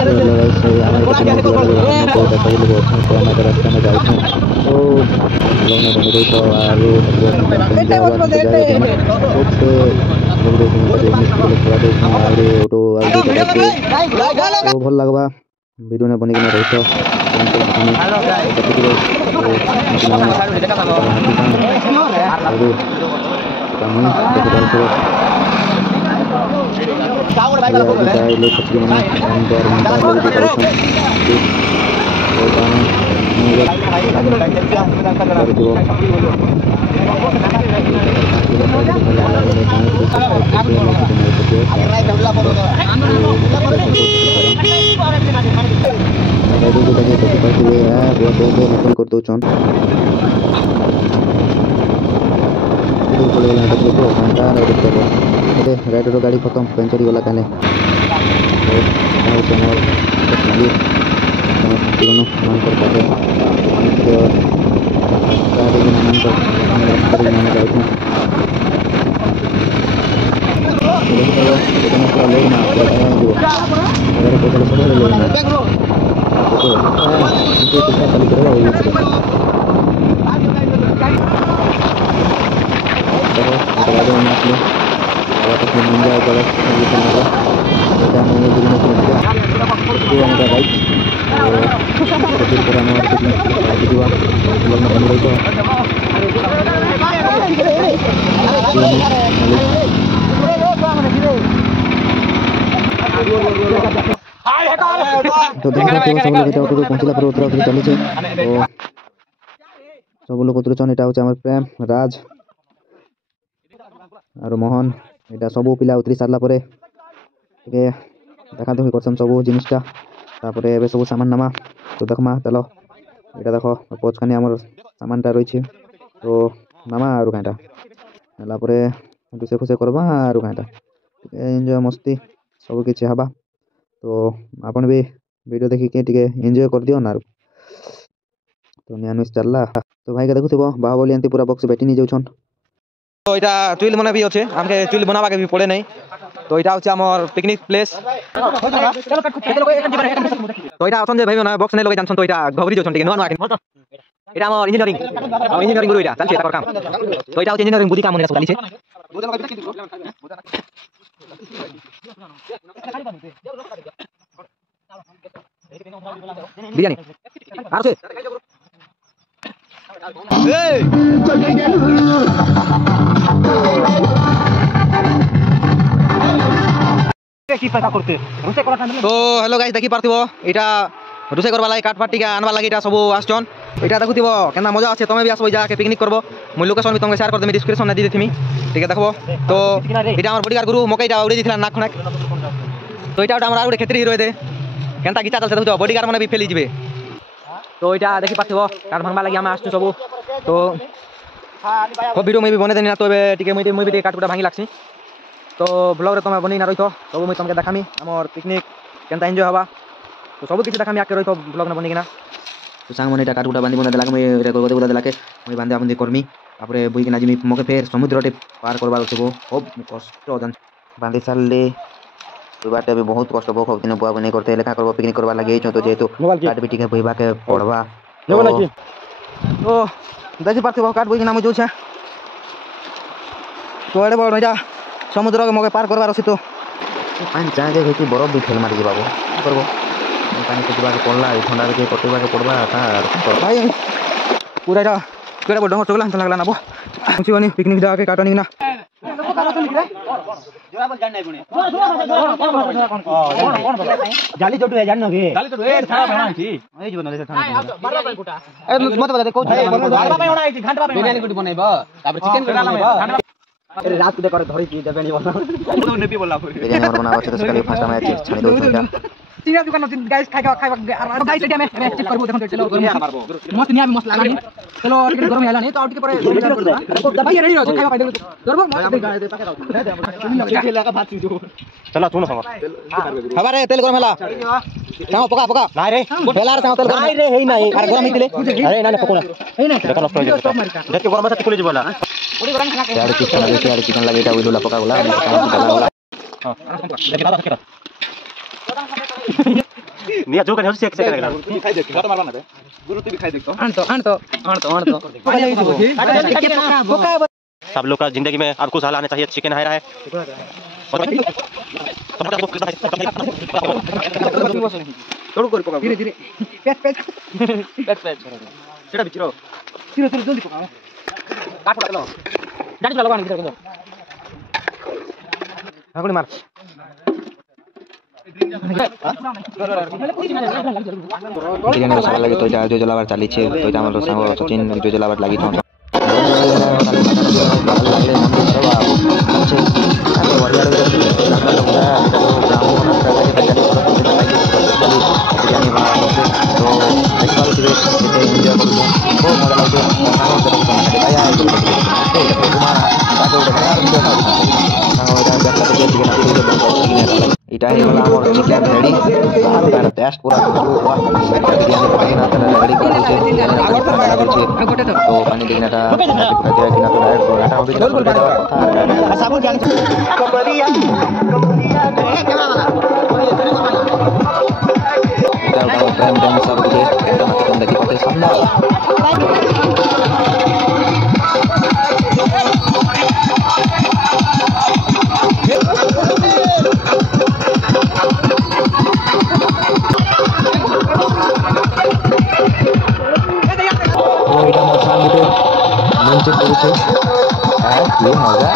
Hello guys हमारे को video लगे हम को देखो लोग तो हम का रास्ता में जाऊँ तो लोग ने बने तो आगे लोग देखो मिस्त्री लोग थोड़ा देखो आगे ऑटो आगे तो भल लगवा वीडियो ने बने के रही तो राइडर गाड़ी खत्म पंचर गला कहले तो सब लोग पहुँचला पर उतरा उतरी चली तो सब लोग उतरुचन एटा होचे हमर प्रेम राज और मोहन एटा सब पिला उतरी सारला परे टिके देखा देखि करसन सब जिनिसटा तापरे एबे सब सामान नामा तो देखमा चलो एटा देखो पचखानी हमर सामानटा रहिছে तो नामा आरु कांटा हला परे दुसे खुसे करबा आरु कांटा एन्जॉय मस्ती सब किछि हबा तो आपण भी वीडियो देखि के टिके एन्जॉय कर दियो ना तो न्यानुस चलला तो भाई के देखुथिबो बाहुबली एंती पूरा बॉक्स बैठी नि जाउछन तो एटा ट्विल मने भी होचे हमके ट्विल बनावा के भी पड़े नहीं तो एटा होचे हमर पिकनिक प्लेस तो एटा असन जे भाई ना बॉक्स नै लगे जानछन तो एटा घबरी जाउछन टिके नुवा एटा हमर इंजीनियरिंग गुरु एटा चलछे एटा काम तो एटा होचे इंजीनियरिंग बुद्धि काम मने सब चलिछे बिरयानी आर से तो हेलो गाइस देखि पारथिबो एटा रुसे करबा लागि काट पाटी के आनबा लागि एटा सब आछन एटा देखुथिबो केना मजा आछे तमे भी आसबो जा के पिकनिक करबो मु लोकेशन भी तमके शेयर कर देमी डिस्क्रिप्शन में दी देथिमी ठीक है देखबो तो एटा हमर बॉडीगार्ड गुरु मके एटा उड़ी दिथिला नाक खणक तो एटा हमर आउडे खेतरी हिरो दे केनता गीता चलते देखुथिबो बॉडीगार्ड माने भी फेली जिवे तो एटा देखि पारथिबो काट भांगबा लागि हम आछू सब तो को वीडियो में भी बने देनी ना तो एबे टिके मुई भी काट कुटा भांगी लागसी तो ब्लॉग रे तमे बनी ना रहितो तो मुई तमके देखामी हमर पिकनिक केनता एन्जॉय हबा तो सब किछि देखामी आके रहितो ब्लॉग ने बनी किना तो सांग मने काट कुटा बांधी बना देला मुई रे करबो देला देला के मुई बांधे बांधी करमी तापरे बुई किना जिमी मके फेर समुद्र टे पार करबा छबो खूब कष्ट जन बांधी सालले तो बाटे भी बहुत कष्ट बहुत दिन बुआ बने करते लेखा करबो पिकनिक करबा लागि छ तो जेतु काट बिटी के बुईबा के पढ़बा तो देखि पारथिबो काट बुई किना मु जो छ तो एडे बड़ एटा समुद्र के मके पार करबार अछि तो पानी जागे हेती बरफ भी फेल मार जे बाबू करबो पानी के दिबा के पड़ला ठंडा के कटेबा के पड़बा तार भाई पूरा एटा केडे बड़ टोकला हंत लागला ना बो छी बनी पिकनिक जा के काटनी ना जाली जोटू है जाननो के जाली जोटू ए थाना बना छी ए जीवन ले थाना ए मत बता दे को बाबा पे होना छी घंटा बिरयानी गुटी बनाइबो तापर चिकन गुटी बनाइबो अरे रात को देकर धरी की देबे नहीं बोला तो नेपी बोला बिरयानी और बनावा छ तो खाली फाटा में छानी दो छन तीन दुकान तीन गाइस खाइबा और गाइस एटा में चेक करबो देखन चलो मस्त निया मस्त लागनी चलो और के गरम हैला नहीं तो आउट के पर दबाई रेडी हो खाइबा पाइदे करबो मस्त दे पाके दाओ खेला का बात जो चलो सुनो सब हमारे तेल गरम हैला चाओ पका पका नाही रे बेला रे चाओ तेल गरम नाही रे हेई नाही अरे गरम हितले अरे ना पकोड़ा हेई नाही देखो नष्ट हो जाए जति गरम से खुले जिवला ओडी गरम खाना यार चिकन लगे एटा उइलोला पका गोला हां देखि बाबा निया जो कने से करेगा तू भी खाई देख मत मारवा ना बे गुरु तू भी खाई देख तो आन तो सब लोग का जिंदगी में अब खुशहाल आना चाहिए। चिकन है रहा है तोड़ कर पका धीरे धीरे पेट सेटा बिचरो धीरे धीरे जल्दी पकाओ काट पड़ा लो गाड़ी चला लगाने किधर हागुड़ी मार बिरयानी मसाला लगी तो जो जलावर चाली छे तो हमर संग सचिन जो जलावर लगी तो इटा ही वाला हमर चिकन रेडी तार टेस्ट पूरा बिरयानी पानी ना तने रेडी कर छे तो पानी देखनाटा पूरा दिया कि ना तो ऐड कर ना हम भी साबुन जान कबरिया कैमरा सब कुछ एकदम चिकन देखि पते सामने এটা মশলা দিতে মঞ্চে করেছে আর কি মজা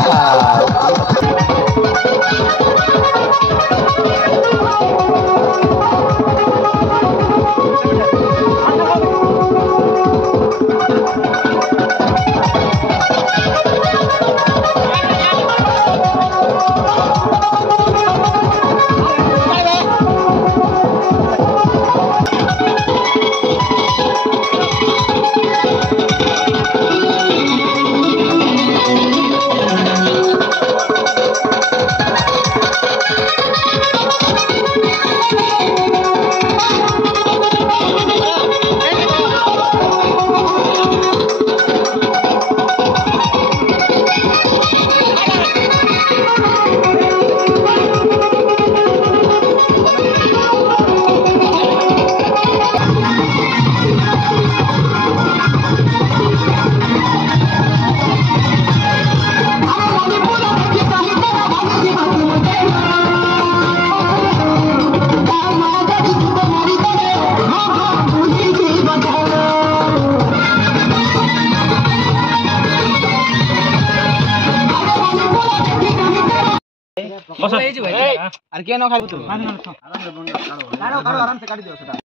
बस আর কে না খাইবো তুই আরাম से काट दियो সেটা